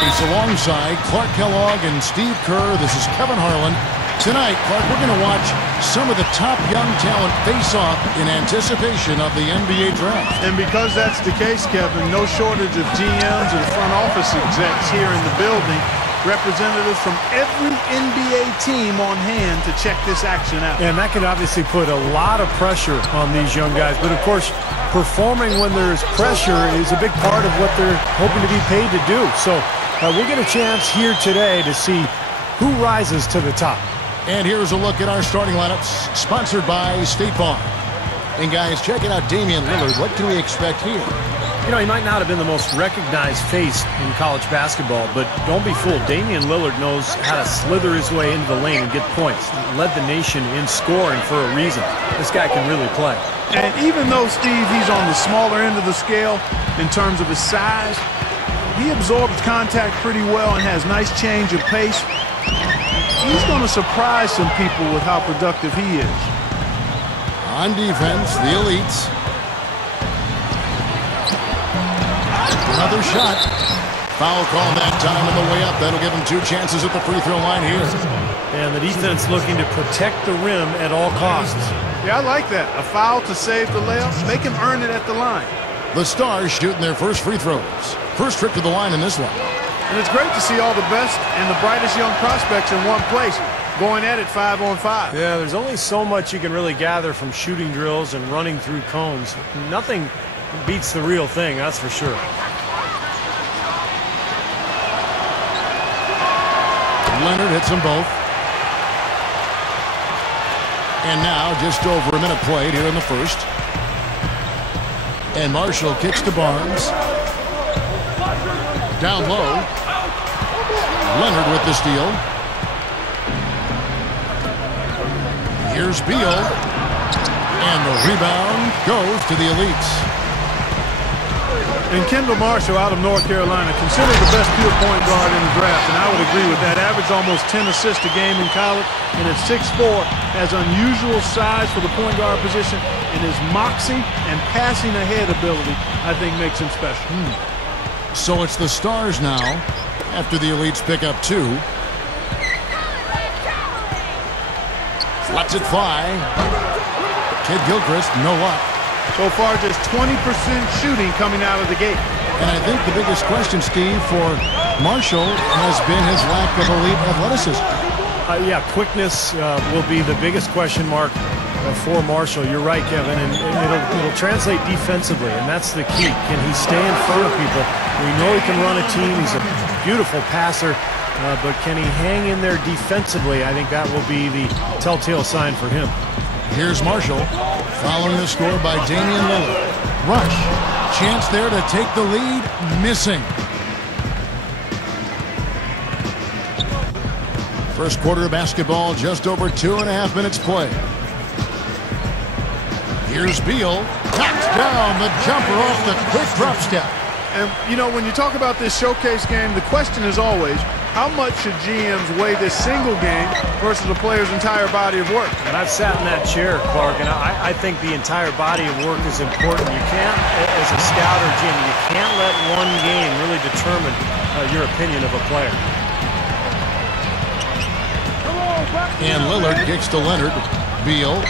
Alongside Clark Kellogg and Steve Kerr, this is Kevin Harlan. Tonight, Clark, we're going to watch some of the top young talent face off in anticipation of the NBA draft. And because that's the case, Kevin, no shortage of GMs and front office execs here in the building. Representatives from every NBA team on hand to check this action out. And that can obviously put a lot of pressure on these young guys. But, of course, performing when there's pressure is a big part of what they're hoping to be paid to do. So we'll get a chance here today to see who rises to the top. And here's a look at our starting lineups, sponsored by State Farm. And, guys, checking out Damian Lillard. What can we expect here? You know, he might not have been the most recognized face in college basketball, but don't be fooled. Damian Lillard knows how to slither his way into the lane and get points. He led the nation in scoring for a reason. This guy can really play. And even though, Steve, he's on the smaller end of the scale in terms of his size, he absorbs contact pretty well and has nice change of pace. He's going to surprise some people with how productive he is. On defense, the elites. Another shot. Foul call that time on the way up. That'll give him 2 chances at the free throw line here. And the defense looking to protect the rim at all costs. Yeah, I like that. A foul to save the layup. Make him earn it at the line. The Stars shooting their first free throws. First trip to the line in this one. And it's great to see all the best and the brightest young prospects in one place, going at it 5-on-5. Yeah, there's only so much you can really gather from shooting drills and running through cones. Nothing beats the real thing, that's for sure. Leonard hits them both. And now just over a minute played here in the first. And Marshall kicks to Barnes. Down low. Leonard with the steal. Here's Beal. And the rebound goes to the elites. And Kendall Marshall out of North Carolina, considered the best pure point guard in the draft, and I would agree with that. Averaged almost 10 assists a game in college, and at 6'4", has unusual size for the point guard position, and his moxie and passing ahead ability, I think, makes him special. So it's the Stars now, after the elites pick up 2. Lets it fly. Kid Gilchrist, no luck. So far, just 20% shooting coming out of the gate. And I think the biggest question, Steve, for Marshall has been his lack of elite athleticism. Yeah, quickness will be the biggest question mark for Marshall. You're right, Kevin, and it'll translate defensively, and that's the key. Can he stay in front of people? We know he can run a team. He's a beautiful passer, but can he hang in there defensively? I think that will be the telltale sign for him. Here's Marshall, following the score by Damian Lillard. Rush, chance there to take the lead, missing. First quarter of basketball, just over 2.5 minutes played. Here's Beal, knocks down the jumper off the quick drop step. And, you know, when you talk about this showcase game, the question is always, how much should GMs weigh this single game versus a player's entire body of work? And I've sat in that chair, Clark, and I think the entire body of work is important. You can't, as a scout or GM, you can't let one game really determine your opinion of a player. And Lillard kicks to Leonard. Beal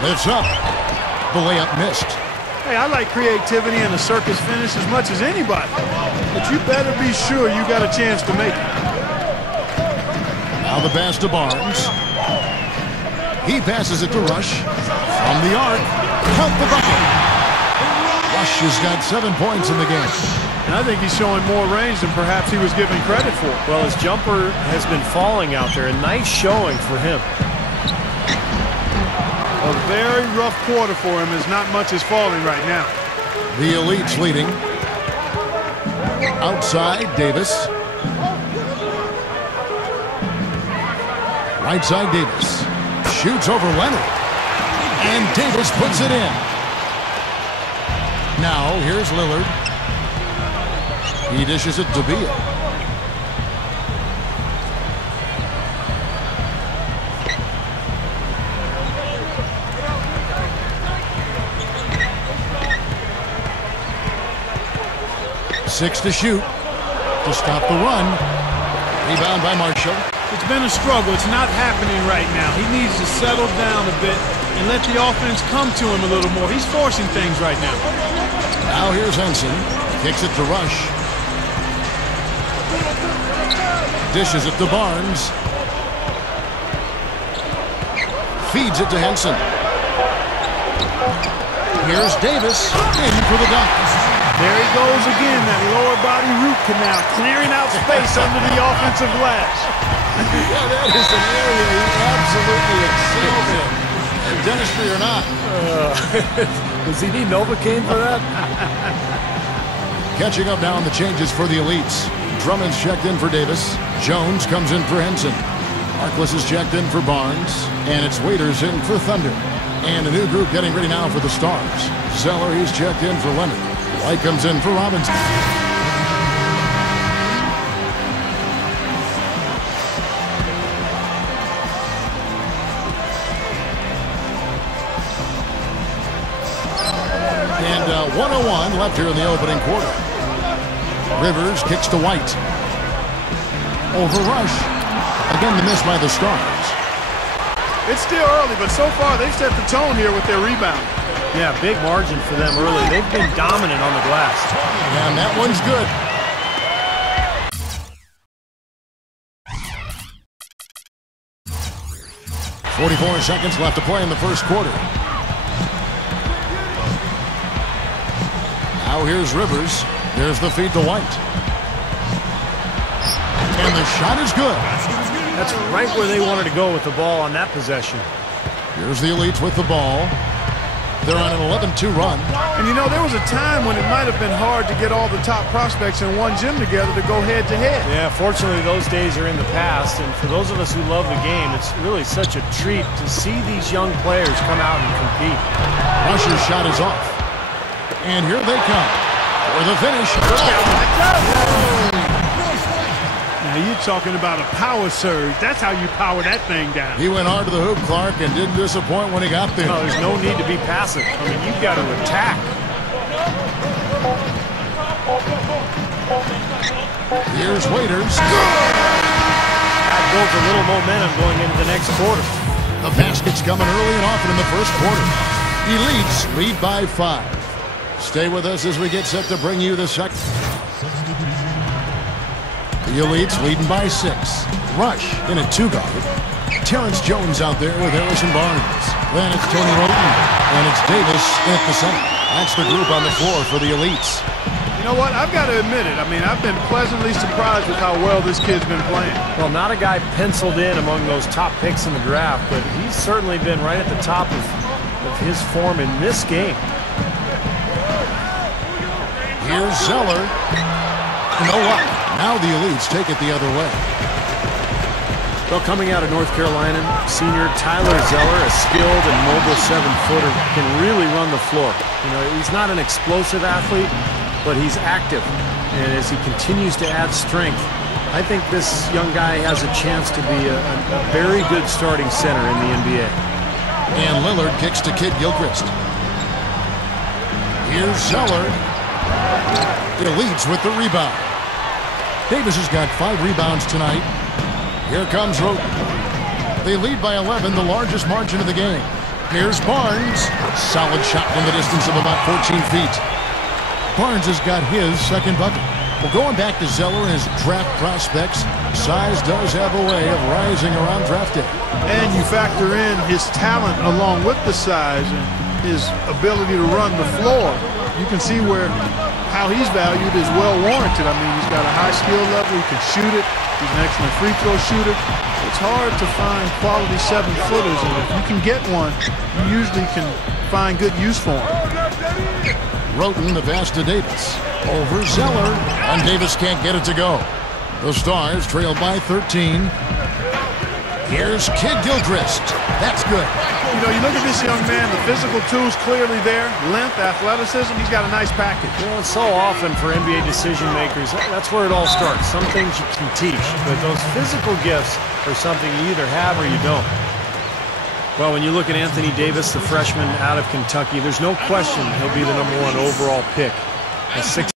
lifts up. The layup missed. Hey, I like creativity and a circus finish as much as anybody. But you better be sure you got a chance to make it. Now the pass to Barnes. He passes it to Rush. From the arc. Count the bucket. Rush has got 7 points in the game. And I think he's showing more range than perhaps he was given credit for. Well, his jumper has been falling out there. A nice showing for him. A very rough quarter for him, as not much is falling right now. The elites leading. Outside, Davis. Right side, Davis. Shoots over Leonard. And Davis puts it in. Now, here's Lillard. He dishes it to Beal. 6 to shoot to stop the run. Rebound by Marshall. It's been a struggle. It's not happening right now. He needs to settle down a bit and let the offense come to him a little more. He's forcing things right now. Now here's Henson. Kicks it to Rush. Dishes it to Barnes. Feeds it to Henson. Here's Davis in for the dunk. There he goes again, that lower body root canal, clearing out space under the offensive glass. Yeah, that is an area he absolutely excels in. Dentistry or not. Does he need Novocaine for that? Catching up now on the changes for the Elites. Drummond's checked in for Davis. Jones comes in for Henson. Harkless is checked in for Barnes. And it's Waiters in for Thunder. And a new group getting ready now for the Stars. Zeller, he's checked in for Leonard. White comes in for Robinson. And 1:01 left here in the opening quarter. Rivers kicks to White. Over Rush. Again, the miss by the Stars. It's still early, but so far they've set the tone here with their rebound. Yeah, big margin for them early. They've been dominant on the glass. And that one's good. .44 seconds left to play in the first quarter. Now here's Rivers. There's the feed to White. And the shot is good. That's right where they wanted to go with the ball on that possession. Here's the Elites with the ball. They're on an 11-2 run. And you know, there was a time when it might have been hard to get all the top prospects in one gym together to go head-to-head. Yeah, fortunately, those days are in the past. And for those of us who love the game, it's really such a treat to see these young players come out and compete. Rush's shot is off. And here they come for the finish. Now you're talking about a power surge. That's how you power that thing down. He went hard to the hoop, Clark, and didn't disappoint when he got there. No, there's no need to be passive. I mean, you've got to attack. Here's Waiters. That builds a little momentum going into the next quarter. The basket's coming early and often in the first quarter. Elites lead by 5. Stay with us as we get set to bring you the second. The Elites leading by 6. Rush in a 2-guard. Terrence Jones out there with Harrison Barnes. Then it's Tony Roten. And it's Davis at the center. That's the group on the floor for the Elites. You know what? I've got to admit it. I mean, I've been pleasantly surprised with how well this kid's been playing. Well, not a guy penciled in among those top picks in the draft, but he's certainly been right at the top of his form in this game. Here's Zeller. No luck. Now the Elites take it the other way. Well, coming out of North Carolina, senior Tyler Zeller, a skilled and mobile 7-footer, can really run the floor. You know, he's not an explosive athlete, but he's active. And as he continues to add strength, I think this young guy has a chance to be a very good starting center in the NBA. And Lillard kicks to Kid Gilchrist. Here's Zeller. Elites with the rebound. Davis has got 5 rebounds tonight. Here comes Roten. They lead by 11, the largest margin of the game. Here's Barnes. Solid shot from the distance of about 14 feet. Barnes has got his second bucket. Well, going back to Zeller and his draft prospects, size does have a way of rising around draft day. And you factor in his talent along with the size and his ability to run the floor. You can see how he's valued is well warranted. I mean, he's got a high skill level. He can shoot it. He's an excellent free throw shooter. It's hard to find quality 7-footers, and if you can get one, you usually can find good use for him. Roten the pass to Davis. Over Zeller, and Davis can't get it to go. The Stars trail by 13. Here's Kid Gilchrist. That's good. You know, you look at this young man, the physical tools clearly there. Length, athleticism, he's got a nice package. You know, so often for NBA decision makers, that's where it all starts. Some things you can teach, but those physical gifts are something you either have or you don't. Well, when you look at Anthony Davis, the freshman out of Kentucky, there's no question he'll be the #1 overall pick. A 6